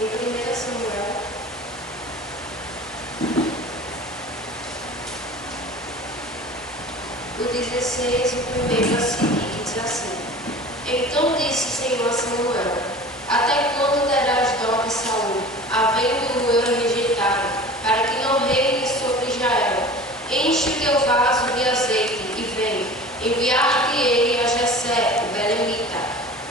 Em 1 Samuel, o 16, o primeiro a seguir, diz assim: Então disse o Senhor a Samuel: Até quando terás dó de Saul, havendo-o eu rejeitado, para que não reine sobre Israel? Enche o teu vaso de azeite e vem, enviar-te-ei a Jessé, o belemita,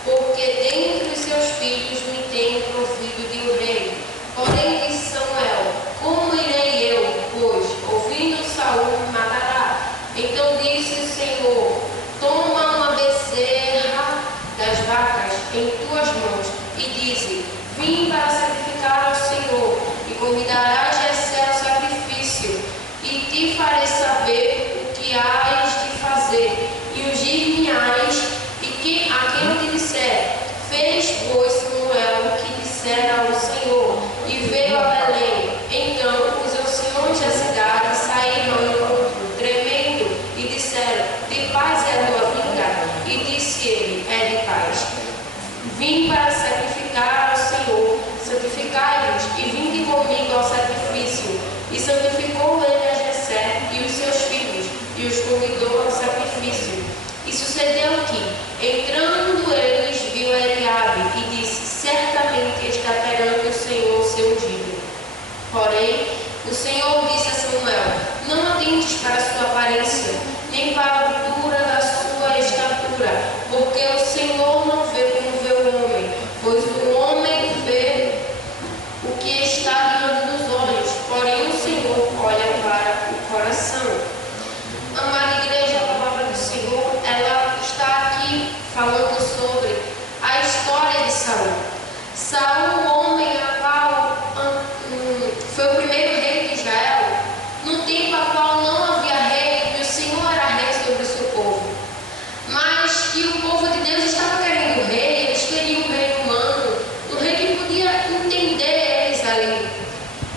porque dentre os seus filhos me tenho provido de um rei. Porém disse Samuel: Como irei eu, pois, ouvindo Saul me matará? Então disse o Senhor: Toma uma bezerra das vacas em tuas mãos e dize: Vim para sacrificar ao Senhor, e convidarás Jessé ao sacrifício, e te farei saber o que hás de fazer, e ungir-me-ás, e a quem eu te disser. Fez, pois, Samuel o que dissera ao Senhor, e veio a Belém. Então os anciões da cidade saíram ao encontro, tremendo, e disseram: De paz é a tua vinda? E disse ele: É de paz. Vim para sacrificar ao Senhor, santificai-vos, e vinde comigo ao sacrifício. E santificou ele a Jessé e os seus filhos, e os convidou ao sacrifício. E sucedeu que, entrando eles, viu Eliabe, e disse: Certamente está perante o Senhor seu ungido. Porém, o Senhor disse a Samuel: Não atentes para a sua aparência, nem para a altura da sua estatura, porque o Senhor não vê como vê o homem, pois o homem vê o que está diante dos olhos, porém o Senhor olha para o coração. Amada igreja, a palavra do Senhor, ela está aqui falando sobre a história de Saul. Saul, o homem a qual foi o primeiro rei de Israel, no tempo a qual não havia rei, e o Senhor era rei sobre o seu povo. Mas que o povo de Deus estava querendo um rei, eles queriam um rei humano, um rei que podia entender eles ali.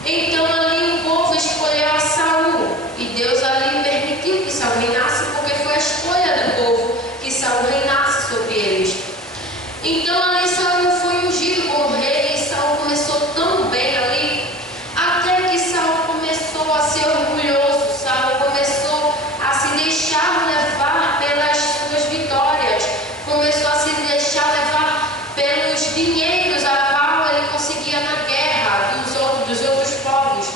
Então ali o povo escolheu a Saul, e Deus ali permitiu que Saul reinasse, porque foi a escolha do povo que Saul reinasse sobre eles. Então ali Saul foi ungido como rei, e Saul começou tão bem ali, até que Saul começou a ser orgulhoso, Saul começou a se deixar levar pelas suas vitórias, começou a se deixar levar pelos dinheiros a qual ele conseguia na guerra dos outros povos.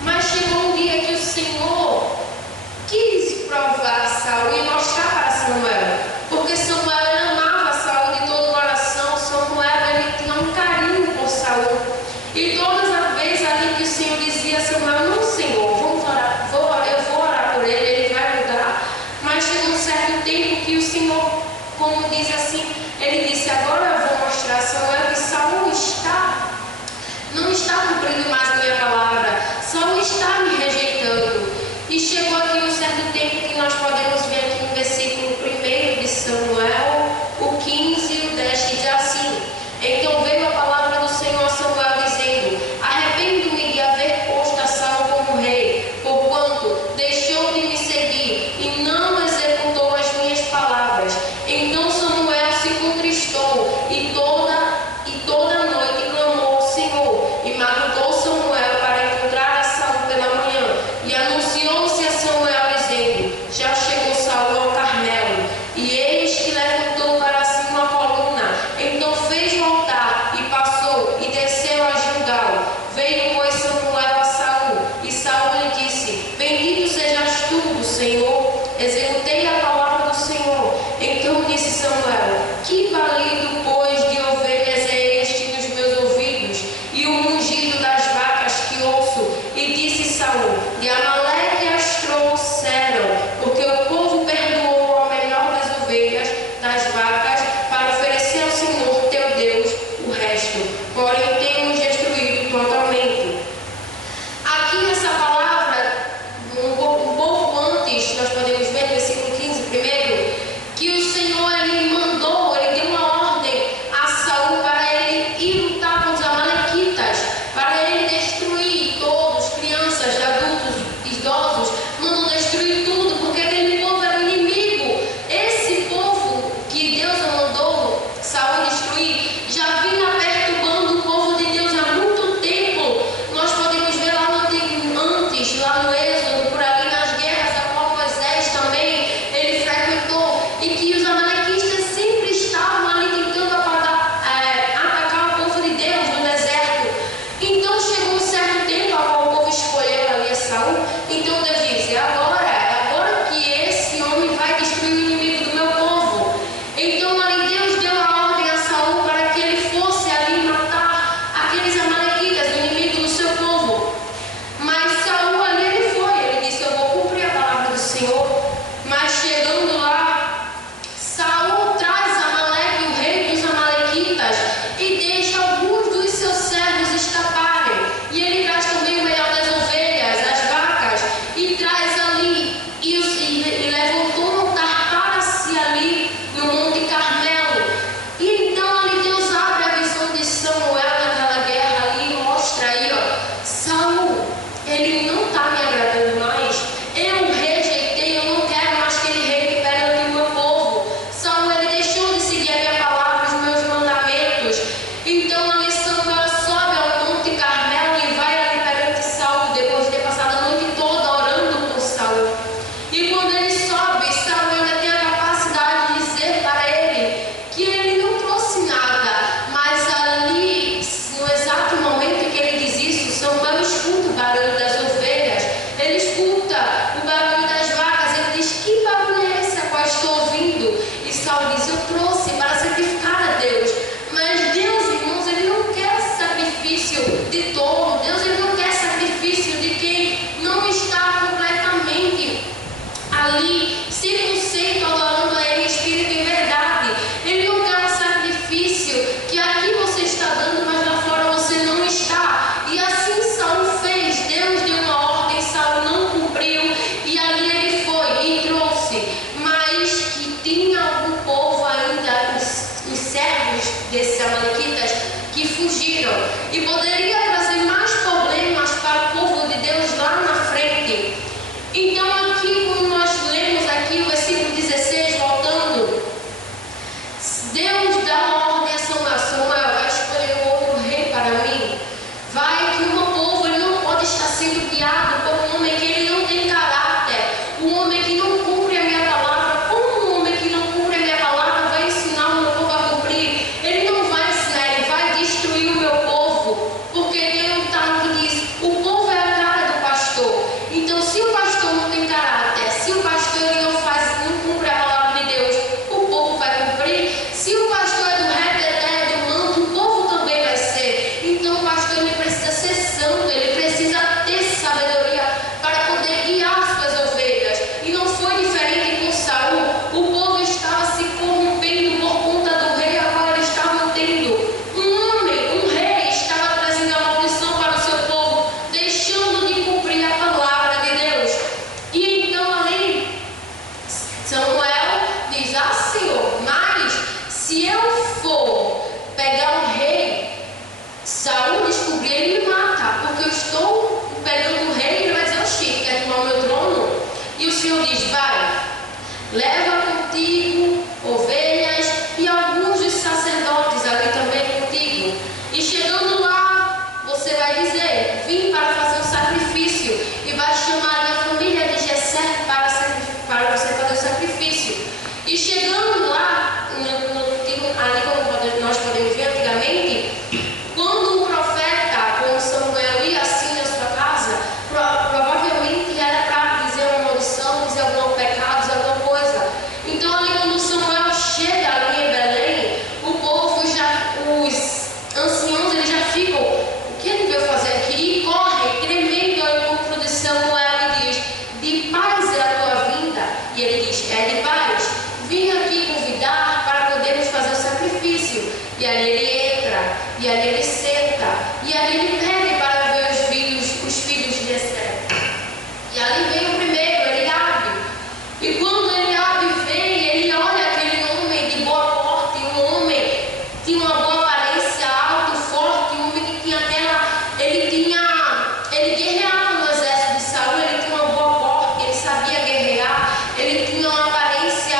Mas chegou um dia que o Senhor quis provar Saul e mostrar para Samuel, porque Samuel ele amava Saul de todo o coração. Samuel ele tinha um carinho por Saul, e todas as vezes ali que o Senhor dizia a Samuel: Não, Senhor, vamos orar, eu vou orar por ele, ele vai mudar. Mas chegou um certo tempo que o Senhor, como diz assim, ele disse: Agora eu vou mostrar a Samuel que Saul não está cumprindo mais a minha palavra, Saul está me rejeitando. E chegou aqui um certo tempo que nós podemos ver aqui no versículo 1 de Samuel, o 15 e o 10, que diz assim: Então veio a palavra do Senhor a Samuel, dizendo: Arrependo-me de haver posto a Saul como rei, porquanto deixou de me seguir e não executou as minhas palavras. Então Samuel se contristou e toda a noite clamou ao Senhor, e madrugou Samuel para encontrar a Saul pela manhã, e anunciou-se a Samuel dizendo: Já chegou Saul ao Carmelo, e eis que levantou para si uma coluna. Então fez voltar e passou e desceu a Gilgal. Veio, pois, Samuel a Saul, e Saul lhe disse: Bendito sejas tu do Senhor, executei a palavra do Senhor. Então disse Samuel: Que valido, pois, de ovelhas é este nos meus ouvidos, e o mugido das vacas que ouço? E disse Saul: De Amaleque as trouxeram, porque o povo perdoou ao melhor das ovelhas, das vacas, para oferecer ao Senhor teu Deus o resto. Porém temos destruído totalmente. Aqui nessa palavra, um pouco antes, nós podemos ver no versículo 15 primeiro, que o Senhor ele mandou, ele deu uma ordem desses amalequitas que fugiram e poderia trazer mais problemas para o povo de Deus lá na frente. Então aqui, quando nós lemos aqui o versículo 16, voltando, Deus dá uma ordem a Samuel: Samuel, vai escolher um outro rei para mim. Vai, que o meu povo ele não pode estar sendo guiado por um homem que ele não tem caráter, um homem que não cumpre a minha palavra. Como um homem que não cumpre a minha palavra vai ensinar o meu povo a cumprir? Ele não vai ensinar, ele vai destruir o meu povo, porque Deus está aqui diz: o povo é a cara do pastor. Então, se o pastor não tem caráter, se o pastor ele não cumpre a palavra de Deus, o povo vai cumprir. Se o pastor é do reteté, do manto, o povo também vai ser. Então, o pastor ele precisa ser santo, ele precisa ter sabedoria para poder guiar as suas ovelhas. E não foi diferente com Saul. O povo estava se corrompendo por conta do rei, agora eles estavam tendo um homem, um rei, estava trazendo a maldição para o seu povo, deixando de cumprir a palavra de Deus. E então ali Samuel diz: ah, Senhor, mas se eu for pegar um rei, Saul descobrir, ele me mata, porque eu estou pegando o rei, ele vai dizer: oxi, quer tomar o meu trono? E o Senhor diz: vai, leva contigo ovelhas e alguns dos sacerdotes ali também contigo. E chegando lá, você vai dizer: vim para fazer um sacrifício, e vai chamar a família de Jessé para você fazer o sacrifício. E chegando lá, ali como nós podemos ver antigamente, quando o profeta, quando Samuel ia assim na sua casa, provavelmente era para dizer uma maldição, dizer algum pecado, dizer alguma coisa. Então ali quando Samuel chega ali em Belém, o povo já, os anciãos, eles já ficam: o que ele veio fazer aqui? E corre, tremendo ao encontro de Samuel e diz: de paz é a tua vinda. E ele diz: é de paz. Vim aqui convidar para podermos fazer o sacrifício. E ali ele entra, e ali ele senta, e ali ele pede para ver os filhos de Jessé. E ali vem o primeiro, Eliabe. E quando Eliabe vem, ele olha aquele homem de boa porte, um homem que tinha uma boa aparência, alto, forte, um homem que tinha ele guerreava no exército de Saul, ele tinha uma boa porte, ele sabia guerrear, ele tinha uma aparência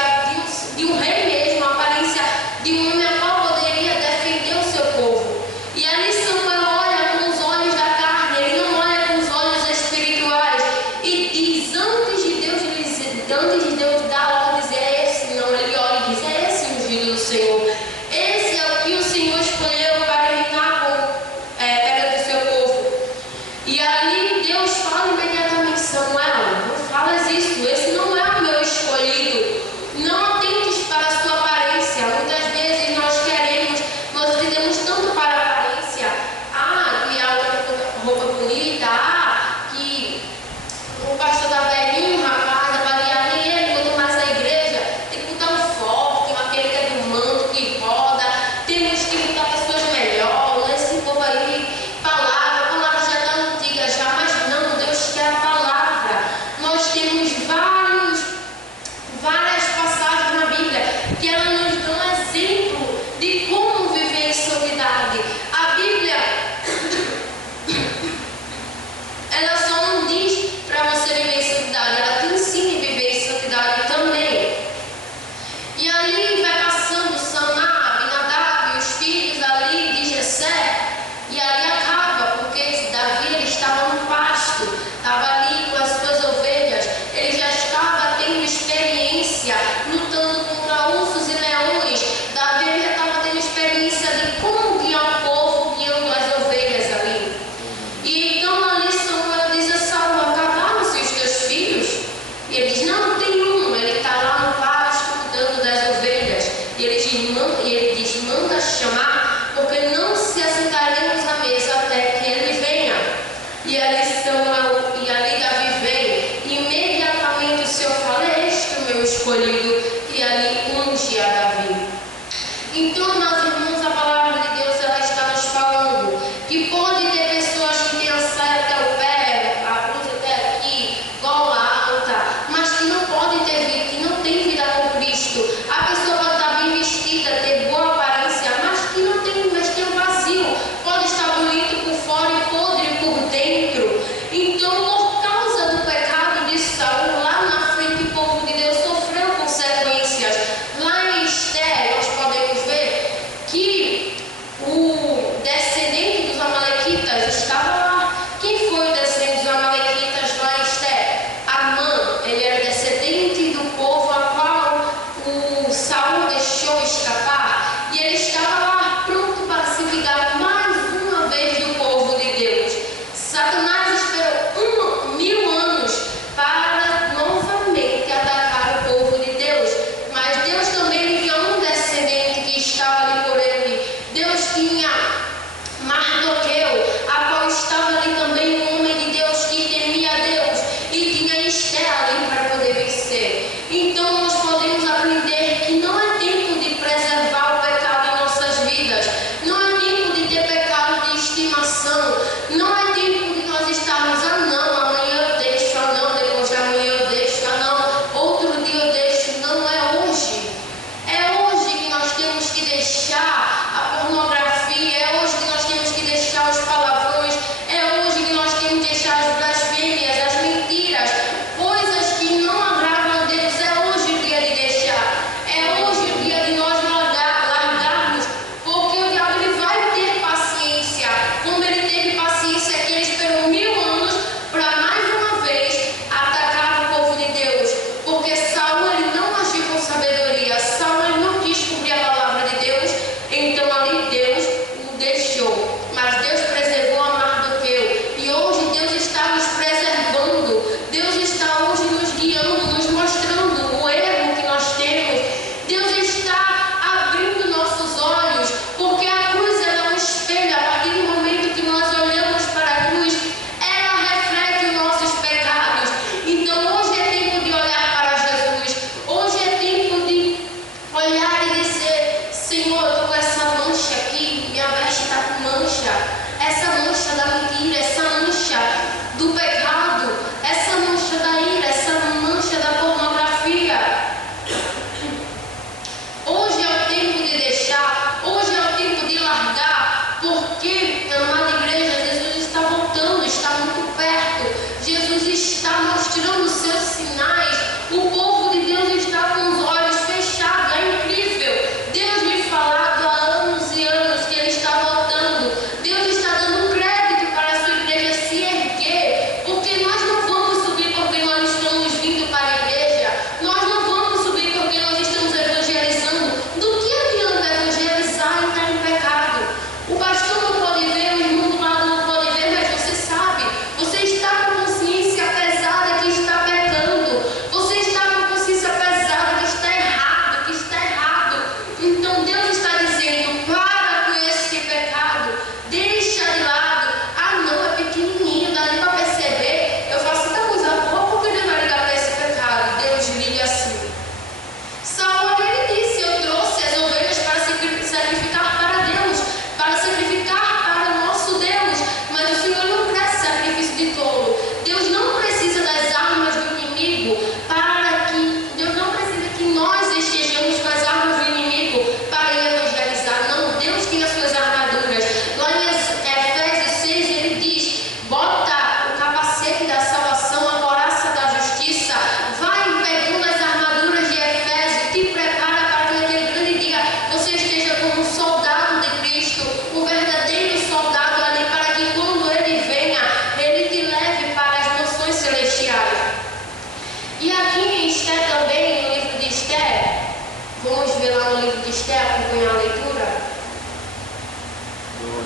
de um rei mesmo, uma aparência de um homem a qual poderia defender o seu povo. E ali Samuel olha com os olhos da carne, ele não olha com os olhos espirituais, e diz: antes de Deus dar a ordem, dizer: é esse, não, ele olha e diz: é esse o ungido do Senhor, esse é o que o Senhor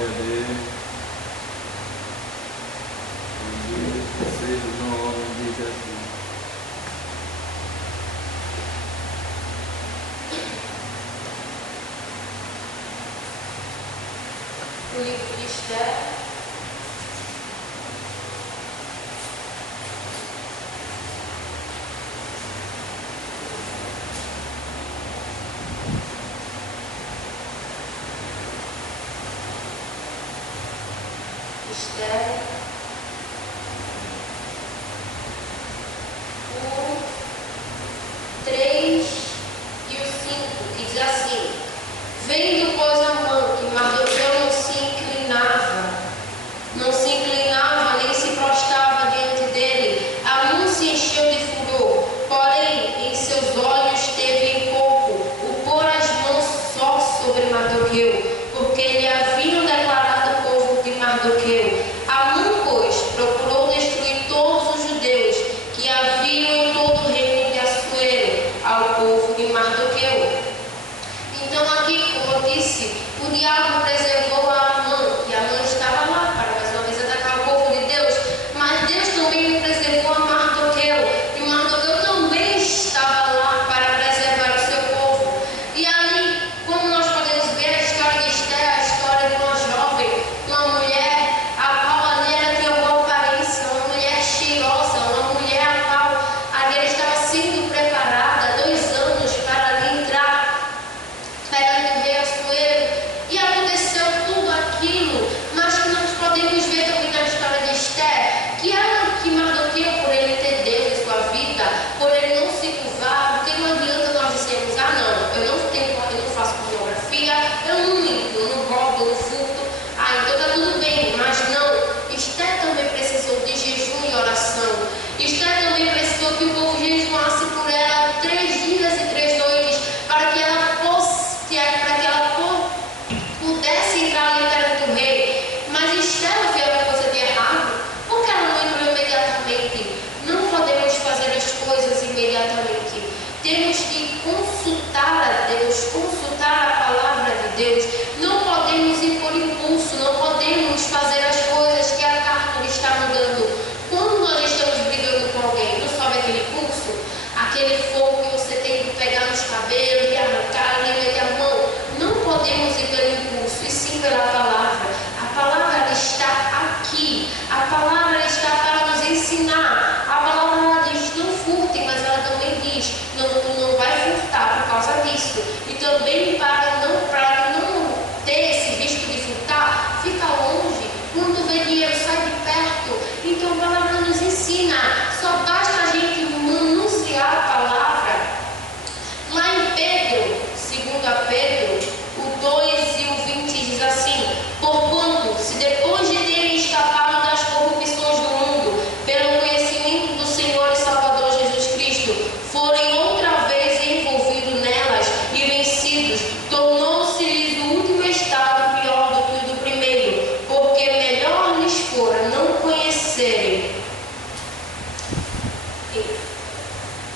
Glória a Deus. Bendito seja o nome de Jesus. O livro de Esther. Esther, o 3 e o 5, que diz assim: vendo, pois, Amã que Mardoqueu não se inclinava nem se prostrava diante dele, Amã se encheu de furor, porém em seus olhos teve em pouco o pôr as mãos só sobre Mardoqueu, porque lhe haviam declarado o povo de Mardoqueu. Amã, pois, procurou destruir todos os judeus que haviam em todo o reino de Assuero ao povo de Mardoqueu. Então aqui, como eu disse, o diabo preservou a Amã, e Amã estava lá para mais uma vez atacar o povo de Deus, mas Deus também preservou a Mardoqueu, e Mardoqueu também estava lá para preservar o seu povo. E ali, como nós podemos ver a história de Esther, a história de uma jovem, uma mulher, a qual ali ela tinha boa aparência, uma mulher cheirosa, uma mulher a qual ali ela estava sendo preparada há 2 anos para ali entrar perante o rei Assuero, e aconteceu tudo aquilo, mas que nós podemos ver também na história de Esther, que Mardoqueu, por ele ter Deus em sua vida, por ele não se curvar, porque não adianta nós dizermos: ah não, eu não faço pornografia, eu não minto, eu não roubo, eu não furto, então está tudo bem. Mas não, Esther também precisou de jejum e oração. Esther também precisou que o povo jejuasse por ela 3 dias e 3 noites, para que ela pudesse entrar ali perante o rei. Mas Esther viu alguma coisa de errado, porque ela não entrou imediatamente. Não podemos fazer as coisas imediatamente. Temos que consultar a Deus, consultar a palavra de Deus. Não podemos ir por impulso, não podemos fazer as coisas que a carne está mandando. Quando nós estamos brigando com alguém, não sobe aquele pulso, aquele fogo que você tem que pegar nos cabelos e arrancar e meter a mão. Não podemos ir pelo impulso, e sim pela palavra. A palavra ela está aqui. A palavra ela está para nos ensinar. A palavra ela diz: não furte, mas ela também diz: não, tu não vai furtar por causa disso. E também para não ter esse risco de furtar, fica longe. Quando tu vê dinheiro, sai de perto. Então a palavra nos ensina. Só basta a gente manusear a palavra. Lá em Pedro, 2 Pedro, o 2 e o 20 diz assim: porquanto, se depois de terem escapado das corrupções do mundo, pelo conhecimento do Senhor e Salvador Jesus Cristo, forem outra vez envolvidos nelas e vencidos, tornou-se-lhes o último estado pior do que o do primeiro, porque melhor lhes fora não conhecerem.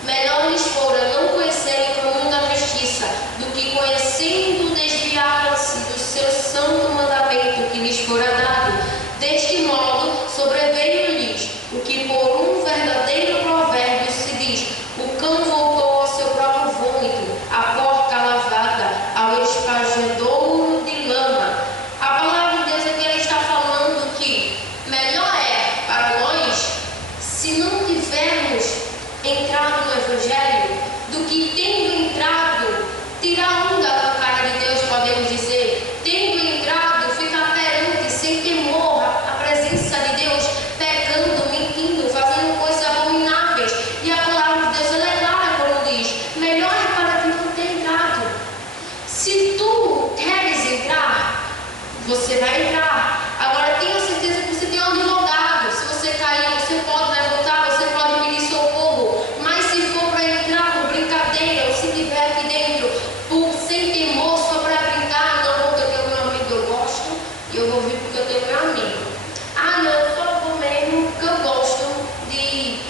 Melhor lhes fora não conhecerem o caminho da justiça, do que conhecendo desviar-se do seu santo mandamento que lhes fora dado. Deste modo, sobreveio-lhes o que por um verdadeiro provérbio se diz: o cão voltou ao seu próprio vômito, a porca lavada ao espargedouro de lama. A palavra de Deus aqui ela está falando que melhor é para nós, se não tivermos entrado no Evangelho, do que tendo entrado, tirar onda com a cara de Deus, podemos dizer, tendo entrado, ficar perante, sem temor, a presença de Deus, pecando, mentindo, fazendo coisas abomináveis. E a palavra de Deus ela é clara quando diz: melhor é para quem não tem entrado. Se tu queres entrar, você vai entrar. Agora tenha certeza que você tem um advogado. Se você cair, você pode levantar, você pode pedir socorro. Mas se for para entrar por brincadeira, ou se tiver aqui dentro sem temor, só para brincar, não vou, porque eu tenho meu amigo, eu gosto, e eu vou vir porque eu tenho meu amigo. Ah, não, eu só vou mesmo porque eu gosto de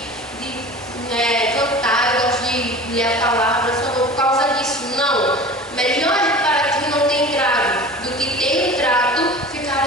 cantar, eu gosto de ler a palavra, eu só vou por causa disso. Não. Melhor é para quem não tem entrado do que ter entrado, ficar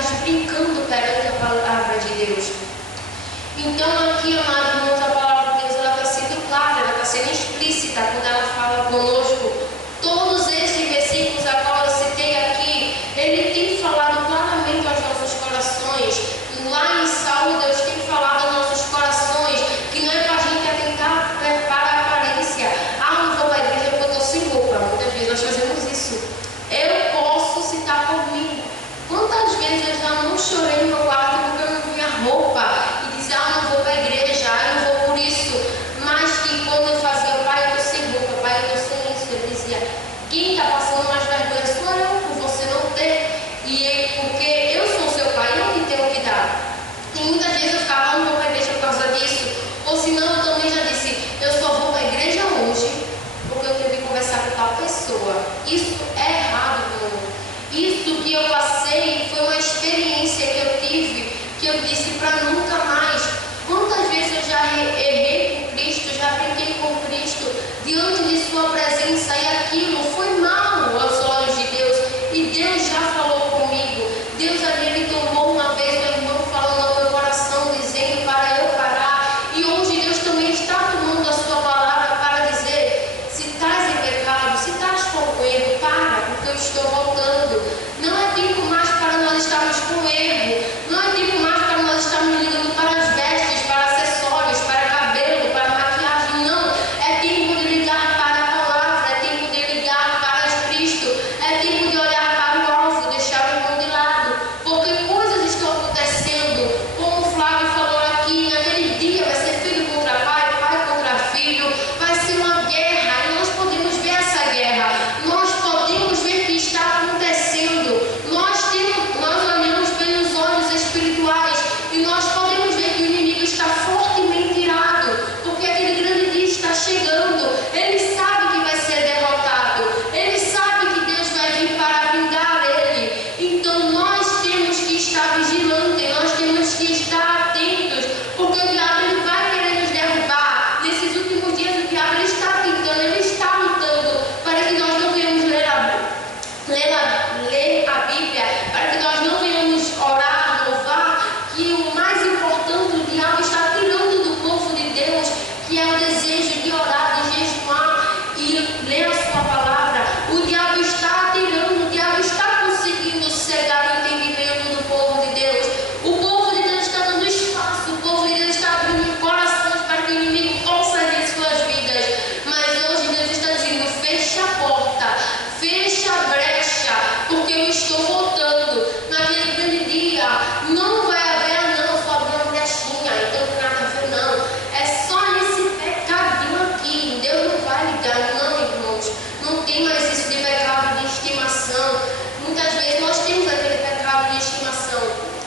passei, foi uma experiência que eu tive, que eu disse para nunca mais. Quantas vezes eu já errei com Cristo, já brinquei com Cristo, diante de sua presença, e aquilo foi mal aos olhos de Deus, e Deus já falou comigo. Deus ali me tomou uma vez, meu irmão, falando ao meu coração, dizendo para eu parar, e hoje Deus também está tomando a sua palavra para dizer: se estás em pecado, se estás com erro, para, porque eu estou voltando. Não é tempo mais para nós estarmos com erro, não é tempo mais para nós estarmos ligando para as vestes, para acessórios, para cabelo, para maquiagem, não. É tempo de ligar para a palavra, é tempo de ligar para Cristo, é tempo de olhar para o alvo, deixar o irmão de lado, porque coisas estão acontecendo, como o Flávio falou aqui, naquele dia vai ser filho contra pai, pai contra filho, vai ser uma guerra, e nós podemos ver essa guerra, nós podemos ver que está acontecendo, nós olhamos pelos olhos espirituais, e nós podemos ver que o inimigo está fortemente irado, porque aquele grande dia está chegando, ele sabe que vai ser derrotado, ele sabe que Deus vai vir para vingar ele, então nós temos que estar vigilantes, nós temos que estar atentos, porque o diabo ele vai querer nos derrubar. Nesses últimos dias o diabo ele está tentando, ele está lutando para que nós não venhamos ler a Bíblia, para que nós não venhamos orar, louvar, que o mais importante o diabo está tirando do povo de Deus, que é o desejo de orar, de jejuar e ler a sua palavra. O diabo está tirando, o diabo está conseguindo cegar o entendimento do povo de Deus. O povo de Deus está dando espaço, o povo de Deus está abrindo corações para que o inimigo possa ver suas vidas. Mas hoje Deus está dizendo: fecha a porta, fecha a brecha, porque eu estou voltando. Naquele grande dia não vai haver, não, só abrir uma brechinha, então não tem nada a ver, não. É só esse pecadinho aqui, Deus não vai ligar, não, irmãos. Não tem mais isso de pecado de estimação. Muitas vezes nós temos aquele pecado de estimação.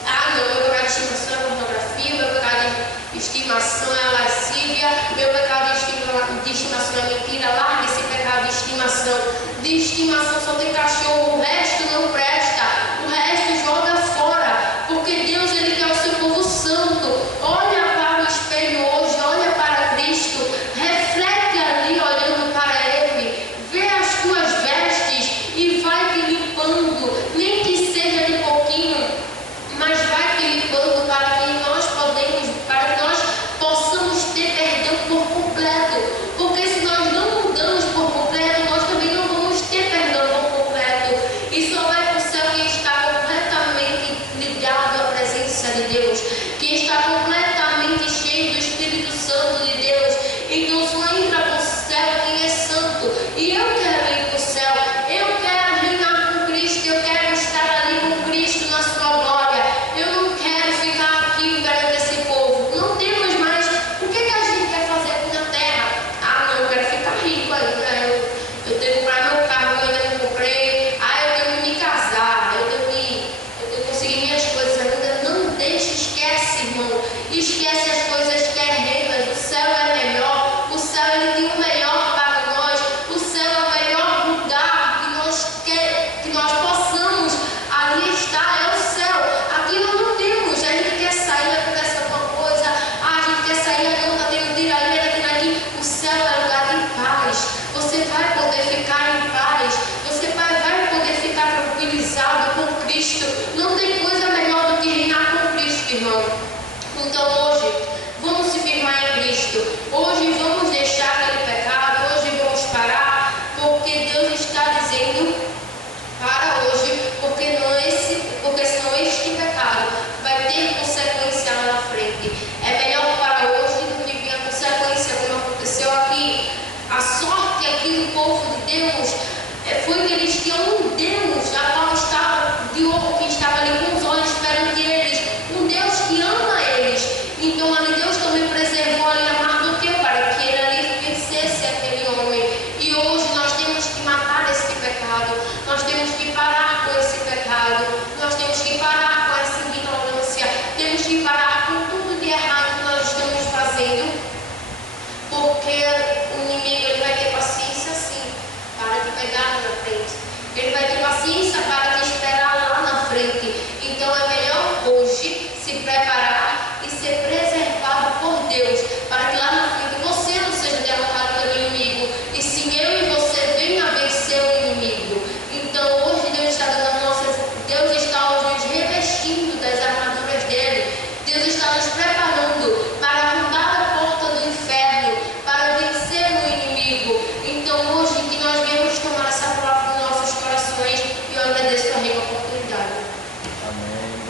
Ah, não, meu pecado de estimação é a pornografia, meu pecado de estimação é a lascívia, meu pecado de estimação é mentira. Larga esse pecado de estimação. De estimação só tem cachorro, o resto não presta, o resto joga fora, porque Deus ele quer o seu povo santo. Olha para o espelho hoje, olha para Cristo, reflete ali olhando para Ele, vê as tuas vestes e vai te limpando, nem que seja de pouquinho, mas vai te limpando para que nós possamos ter perdão por completo, porque se nós não mudamos por completo, nós também não vamos ter perdão por completo, e só vai para o céu quem está completamente ligado à presença de Deus, quem está completamente cheio do Espírito Santo de Deus. Então só entra para o céu quem é santo, e eu quero ir para o céu, eu quero reinar com Cristo, eu quero estar ali com Cristo na sua glória, eu não quero ficar aqui perante esse povo. Não temos mais. O que a gente quer fazer aqui na terra? Ah, não, eu quero ficar rico ainda, eu tenho que comprar meu carro, eu ainda não comprei, eu tenho que me casar, eu tenho que conseguir minhas coisas ainda. Não deixe, esquece, irmão, esquece as coisas terrenas. O céu é melhor, o céu ele tem o melhor para nós, o céu é o melhor lugar que nós possamos ali estar, é o céu. Aqui nós não temos, a gente quer sair, acontece alguma coisa, a gente quer sair, não está tendo tiro ali, ainda tem aqui. O céu é lugar de paz, você vai poder ficar em paz, você vai poder ficar tranquilizado com Cristo. Não tem coisa melhor do que reinar com Cristo, irmão. Então hoje, vamos se firmar em Cristo. Hoje vamos deixar aquele pecado, hoje vamos parar, porque Deus está dizendo para hoje, porque senão este pecado vai ter consequência lá na frente. É melhor para hoje do que vir a consequência, como aconteceu aqui. A sorte aqui do povo de Deus foi que eles tinham um Deus, a qual estava de ouro, que estava ali com os olhos perante eles, um Deus que ama eles.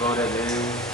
Glória a Deus.